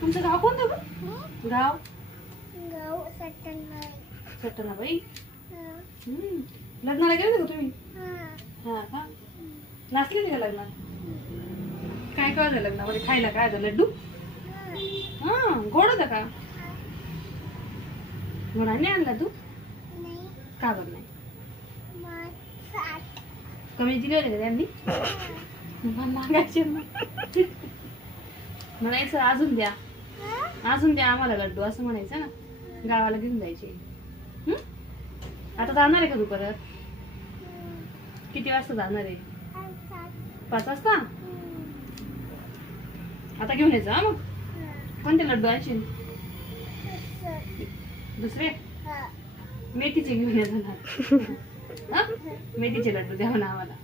तुमचं गाव कोणतं गं? गाव गाव सट्टनाबाई. लग्नाला गेले का तुम्ही? हा का? नाचलेली का लग्नात? काय काय होतं लग्नामध्ये खायला? काय होतं? लड्डू? हा गोड होतं का? गोडा नाही आणला तू? का बरं नाही? कमी दिले होते का त्यांनी? मागायचे म्हणायचं अजून द्या, अजून द्या आम्हाला लड्डू असं म्हणायचं ना. गावाला घेऊन जायचे. आता जाणार आहे का तू परत? किती वाजता जाणार आहे? 5 वाजता. आता घेऊन यायचं हा. मग कोणते लड्डू आणशील? दुसरे मेथीचे घेऊन येतो ना. मेथीचे लड्डू द्या ना आम्हाला.